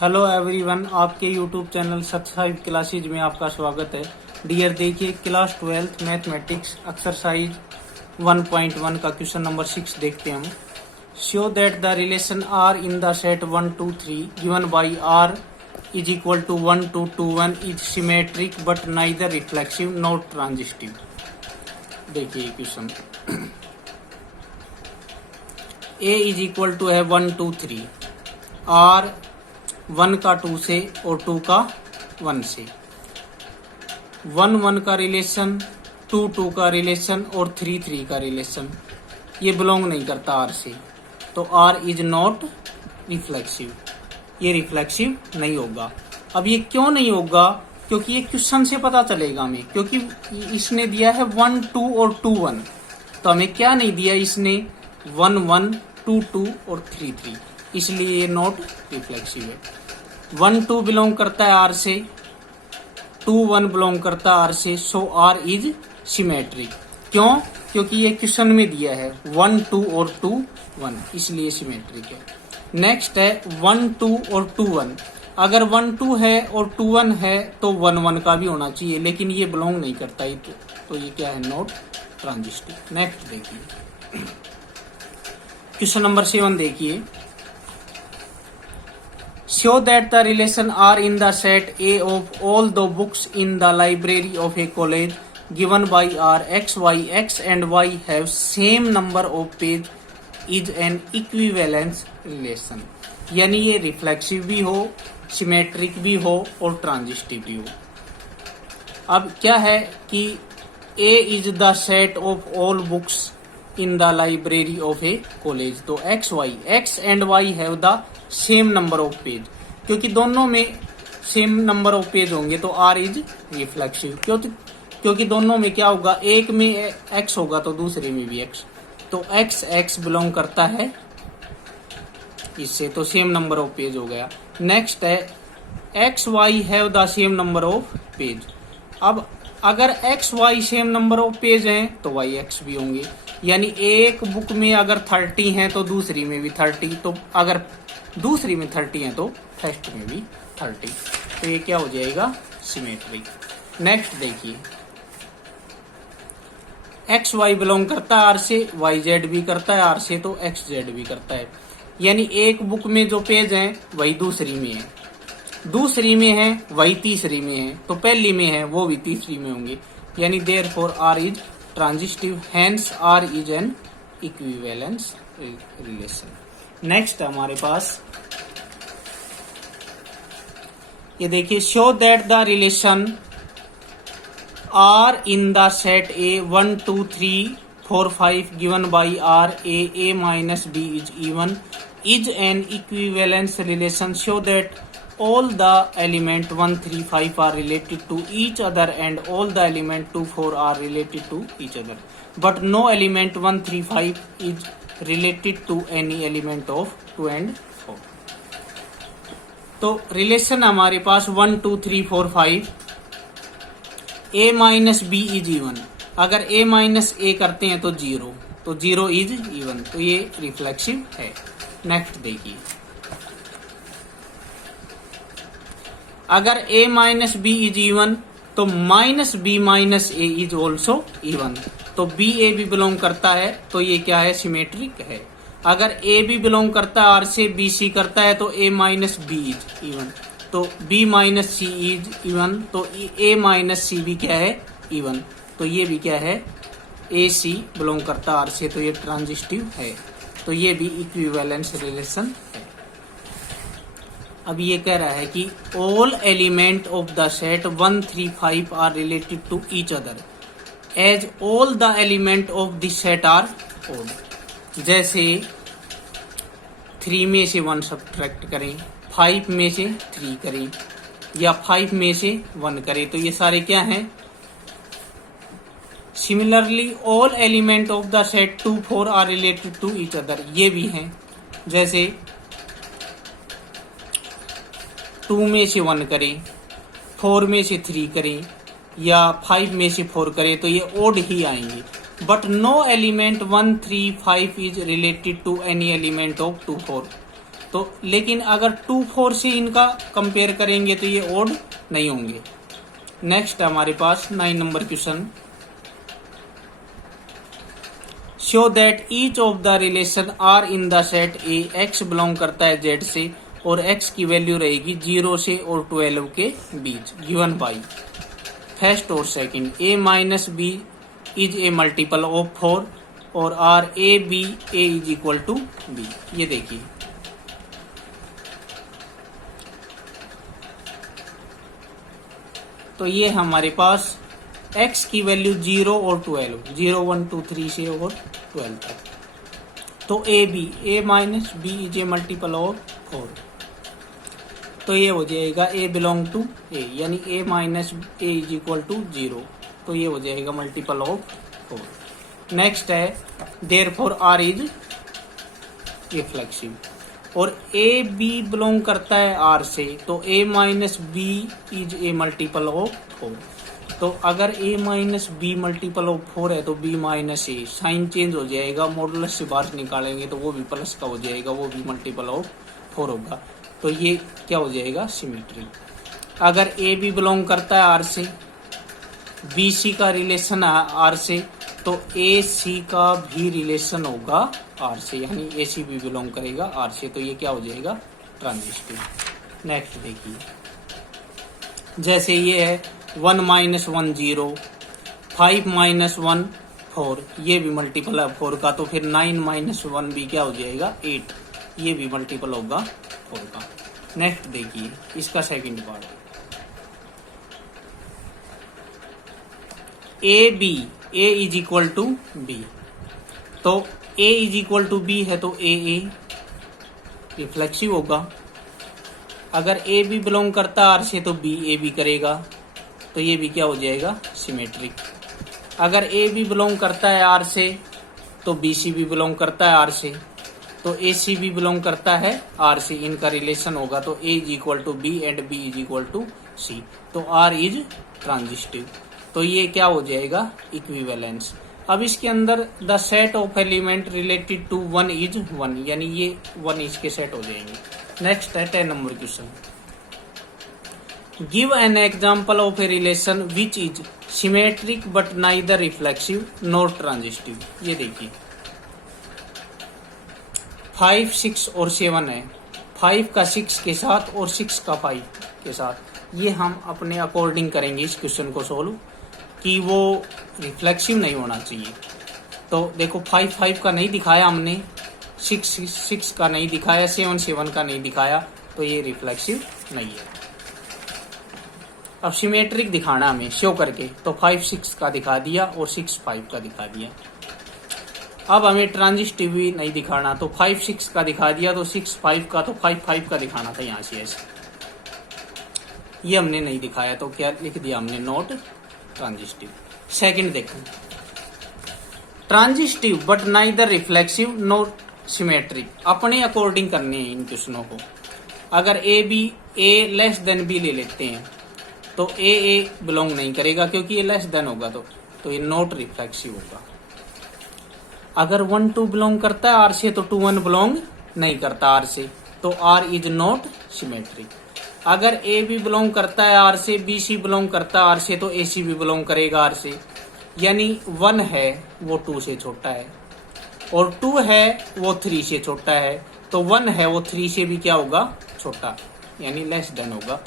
Hello everyone, आपके YouTube channel सत्साई classes में आपका स्वागत है। डियर, देखिए क्लास 12th मैथमेटिक्स एक्सरसाइज 1.1 का क्वेश्चन नंबर 6 देखते हैं हम। Show that the relation R in the set 1 2 3 given by R is equal to 1 2 2 1 is symmetric but neither reflexive not transitive. देखिए question A is equal to है 1 2 3, are 1 का 2 से और 2 का 1 से, 1 1 का रिलेशन, 2 2 का रिलेशन और 3 3 का रिलेशन, ये बिलोंग नहीं करता आर से, तो आर इज नॉट रिफ्लेक्सिव, ये रिफ्लेक्सिव नहीं होगा। अब ये क्यों नहीं होगा? क्योंकि ये क्वेश्चन से पता चलेगा हमें, क्योंकि इसने दिया है 1 2 और 2 1, तो हमें क्या नहीं दिया इसने? 1 1 2 2 और 3 3, इसलिए ये नॉट रिफ्लेक्सिव है। 1 2 बिलोंग करता है आर से, 2 1 बिलोंग करता है आर से, सो आर इज सिमेट्रिक। क्यों? क्योंकि ये क्वेश्चन में दिया है 1 2 और 2 1, इसलिए सिमेट्रिक है। नेक्स्ट है 1 2 और 2 1। अगर 1 2 है और 2 1 है तो 1 1 का भी होना चाहिए, लेकिन ये बिलोंग नहीं करता है, तो ये क्या है? Not transitive. नेक्स्ट देखिए क्वेश्चन नंबर 7 देखिए। Show that the relation are in the set A of all the books in the library of a college given by R X, Y, X and Y have same number of page is an equivalence relation। यानी ये reflexive भी हो, symmetric भी हो और transitive भी हो। अब क्या है कि A is the set of all books in the library of a college, तो X and Y have the same number of page, क्योंकि दोनों में सेम नंबर ऑफ पेज होंगे तो आर इज रिफ्लेक्सिव। क्योंकि दोनों में क्या होगा? एक में एक्स होगा तो दूसरे में भी एक्स, तो एक्स एक्स बिलोंग करता है इससे, तो सेम नंबर ऑफ पेज हो गया। नेक्स्ट है X Y have the same number of page. अब अगर X Y same number of page हैं तो वाई एक्स भी होंगे, यानी एक बुक में अगर 30 हैं तो दूसरी में भी 30, तो अगर दूसरी में 30 है तो फर्स्ट में भी 30, तो ये क्या हो जाएगा? सिमेट्रिक। नेक्स्ट देखिए एक्स वाई बिलोंग करता है आर से, वाई जेड भी करता है आर से, तो एक्स जेड भी करता है। यानी एक बुक में जो पेज हैं वही दूसरी में है, दूसरी में है वही तीसरी में है, तो पहली में है वो भी तीसरी में होंगे, यानी therefore R is transitive, hence R is an equivalence relation. Next हमारे पास ये देखिए, show that the relation R in the set A 1 2 3 4 5 given by R A minus B is even is an equivalence relation. Show that all the element 1 3 5 are related to each other and all the element 2 4 are related to each other, but no element 1 3 5 is related to any element of 2 and 4। तो relation हमारे पास 1 2 3 4 5, a minus B is even. अगर a minus A करते हैं तो 0, तो 0 is even, तो ये रिफ्लेक्सिव है। नेक्स्ट देखिए, अगर a minus B is even तो minus B minus A is also even, तो बी ए भी बिलोंग करता है, तो ये क्या है? सिमेट्रिक है। अगर ए भी बिलोंग करता है आर से, बी सी करता है, तो A minus B is even, तो B minus C is even, तो ए माइनस सी भी क्या है? इवन, तो ये भी क्या है? ए सी बिलोंग करता है आर से, तो ये ट्रांजिस्टिव है, तो ये भी इक्विवेलेंस रिलेशन है। अब ये कह रहा है कि all element of the set 1 3 5 are related to each other as all the element of this set are odd. जैसे 3 में से 1 सब्ट्रैक्ट करें, 5 में से 3 करें, या 5 में से 1 करें, तो ये सारे क्या हैं? Similarly all element of the set 2 4 are related to each other, ये भी हैं। जैसे 2 में से 1 करें, 4 में से 3 करें, या 5 में से 4 करें, तो ये ओड ही आएंगे। But no element 1 3 5 is related to any element of 2 4, तो लेकिन अगर 2 4 से इनका कंपेयर करेंगे तो ये ओड नहीं होंगे। नेक्स्ट हमारे पास 9 number question. Show that each of the relation R in the set A X belong करता है जेड से और एक्स की वैल्यू रहेगी 0 से और 12 के बीच, गिवन बाई फर्स्ट और second A minus B is a multiple of 4 और R A B A is equal to B. ये देखिए तो ये हमारे पास x की वैल्यू 0 और 12, 0 1 2 3 से और 12 तक। तो A minus B is a multiple of 4, तो ये हो जाएगा ए बिलोंग टू ए, यानी A minus A is equal to 0, तो ये हो जाएगा मल्टीपल ऑफ 4। नेक्स्ट है देयरफॉर आर इज रिफ्लेक्सिव और ए बी बिलोंग करता है आर से, तो A minus B is a multiple of 4। तो अगर a minus B multiple of 4 है तो b minus A, sign change हो जाएगा, मॉडुलस से बाहर निकालेंगे तो वो भी प्लस का हो जाएगा, वो भी मल्टीपल ऑफ 4 होगा, तो ये क्या हो जाएगा सिमेट्री। अगर a b बिलोंग करता है r से, b c का रिलेशन है r से, तो a c का भी रिलेशन होगा r से, यानी a c भी बिलोंग करेगा r से, तो ये क्या हो जाएगा ट्रांजिस्टिव। नेक्स्ट देखिए जैसे ये है 1 माइनस 1 0, 5 माइनस 1 4, ये भी मल्टीपल है 4 का, तो फिर 9 माइनस 1 भी क्या हो जाएगा 8, ये भी मल्टीपल होगा 4 का। नेक्स्ट देखिए इसका second part, A B A is equal to B, तो A is equal to B है तो ए रिफ्लेक्सिव होगा। अगर ए बी बिलोंग करता है आर से तो बी ए बी करेगा, तो ये भी क्या हो जाएगा सिमेट्रिक। अगर ए बी बिलोंग करता है आर से तो बी सी भी बिलोंग करता है आर से, तो ए सी भी बिलोंग करता है आर से, इनका रिलेशन होगा, तो A is equal to B and B is equal to C, तो आर इज ट्रांजिस्टिव, तो ये क्या हो जाएगा इक्विवेलेंस। अब इसके अंदर the set of element related to 1 is 1, यानी ये 1 इसके सेट हो जाएंगे। नेक्स्ट है 10 number question. Give an example of a relation which is symmetric but neither reflexive not transitive. ये देखिए 5 6 और 7 है, 5 का 6 के साथ और 6 का 5 के साथ, ये हम अपने अकॉर्डिंग करेंगे इस क्वेश्चन को सोल्व कि वो रिफ्लेक्सिव नहीं होना चाहिए। तो देखो 5 5 का नहीं दिखाया हमने, 6 6 का नहीं दिखाया, 7 7 का नहीं दिखाया, तो ये रिफ्लेक्सिव नहीं है। अब सिमेट्रिक दिखाना हमें शो करके, तो 5 6 का दिखा दिया और 6 5 का दिखा दिया। अब हमें ट्रांजिस्टिव भी नहीं दिखाना, तो 5 6 का दिखा दिया, तो 6 5 का, तो 5 5 का दिखाना था यहाँ से ऐसे, ये हमने नहीं दिखाया, तो क्या लिख दिया हमने नॉट ट्रांजिस्टिव। सेकंड देखो transitive but neither reflexive not symmetric, अपने अकॉर्डिंग करने हैं इन क्वेश्चनों को। अगर A B A less than B ले लेते हैं तो ए बिलोंग नहीं करेगा क्योंकि ये लेस देन होगा, तो ये नॉट रिफ्लेक्सिव होगा। अगर 1 2 बिलोंग करता है आर से तो 2 1 बिलोंग नहीं करता आर से, तो आर इज नॉट सिमेट्रिक। अगर ए बी बिलोंग करता है आर से, बी सी बिलोंग करता है आर से, तो ए सी भी बिलोंग करेगा आर से, यानी 1 है वो 2 से छोटा है और 2 है वो 3 से छोटा है, तो 1 है वो 3 से भी क्या होगा छोटा, यानी लेस देन होगा,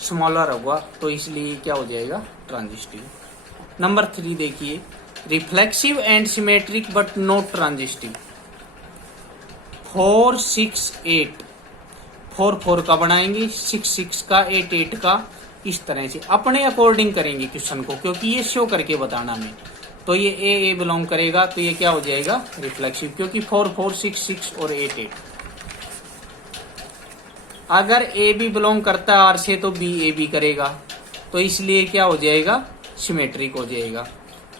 स्मॉलर होगा, तो इसलिए क्या हो जाएगा ट्रांजिस्टिव। नंबर 3 देखिए reflexive and symmetric but not transitive. 4 6 8, 4 4 का बनाएंगे, 6 6 का, 8 8 का, इस तरह से अपने अकॉर्डिंग करेंगे क्वेश्चन को, क्योंकि ये शो करके बताना हमें। तो ये ए बिलोंग करेगा, तो ये क्या हो जाएगा रिफ्लेक्सिव, क्योंकि 4 4 6 6 और 8 8। अगर ए बी बिलोंग करता है आर से तो बी ए बी करेगा, तो इसलिए क्या हो जाएगा सिमेट्रिक हो जाएगा।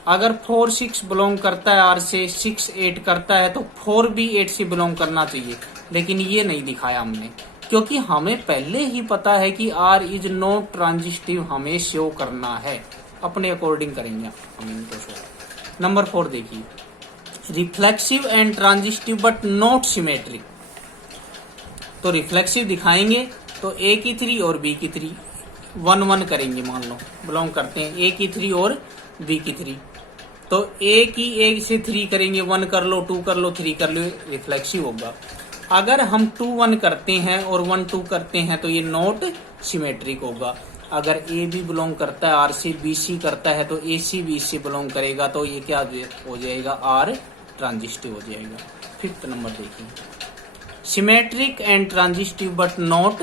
अगर 4 6 बिलोंग करता है आर से, 6 8 करता है, तो 4 भी 8 से बिलोंग करना चाहिए, लेकिन ये नहीं दिखाया हमने, क्योंकि हमें पहले ही पता है कि आर इज नॉट ट्रांजिस्टिव, हमें शो करना है, अपने अकॉर्डिंग करेंगे हम इनको शो। नंबर 4 देखिए reflexive and transitive but not symmetric. तो रिफ्लेक्सिव दिखाएंगे तो ए की 3 और बी की 3 1 1 करेंगे, मान लो बिलोंग करते हैं ए की 3 और बी की 3, तो ए की 1 से 3 करेंगे, 1 कर लो 2 कर लो 3 कर लो, रिफ्लेक्सिव होगा। अगर हम 2 1 करते हैं और 1 2 करते हैं तो ये नॉट सिमेट्रिक होगा। अगर ए बी बिलोंग करता है आर से, बी सी करता है तो ए सी बी से बिलोंग करेगा, तो ये क्या हो जाएगा, आर ट्रांजिस्टिव हो जाएगा। 5th नंबर देखिए, symmetric and transitive but not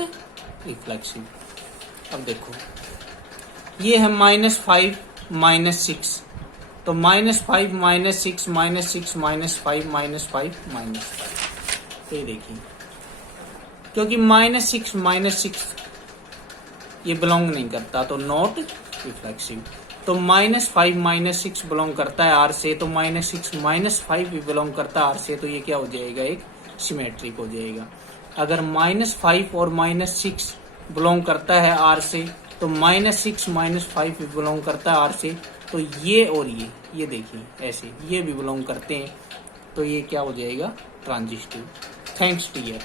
reflexive. अब देखो ये है -5 -6, तो -5 -6 -6 -5 -5 -5, तो ये देखिए क्योंकि -6 ये बिलोंग नहीं करता तो नॉट रिफ्लेक्सिव। तो -5 -6 बिलोंग करता है आर से, तो -6 -5 भी बिलोंग करता है आर से, तो ये क्या हो जाएगा, एक सिमेट्रिक हो जाएगा। अगर -5 और -6 बिलोंग करता है आर से, तो -6 -5 भी बिलोंग करता है आर से, तो ये और ये देखिए ऐसे ये भी बिलोंग करते हैं, तो ये क्या हो जाएगा, ट्रांजिस्टिव। Thanks dear.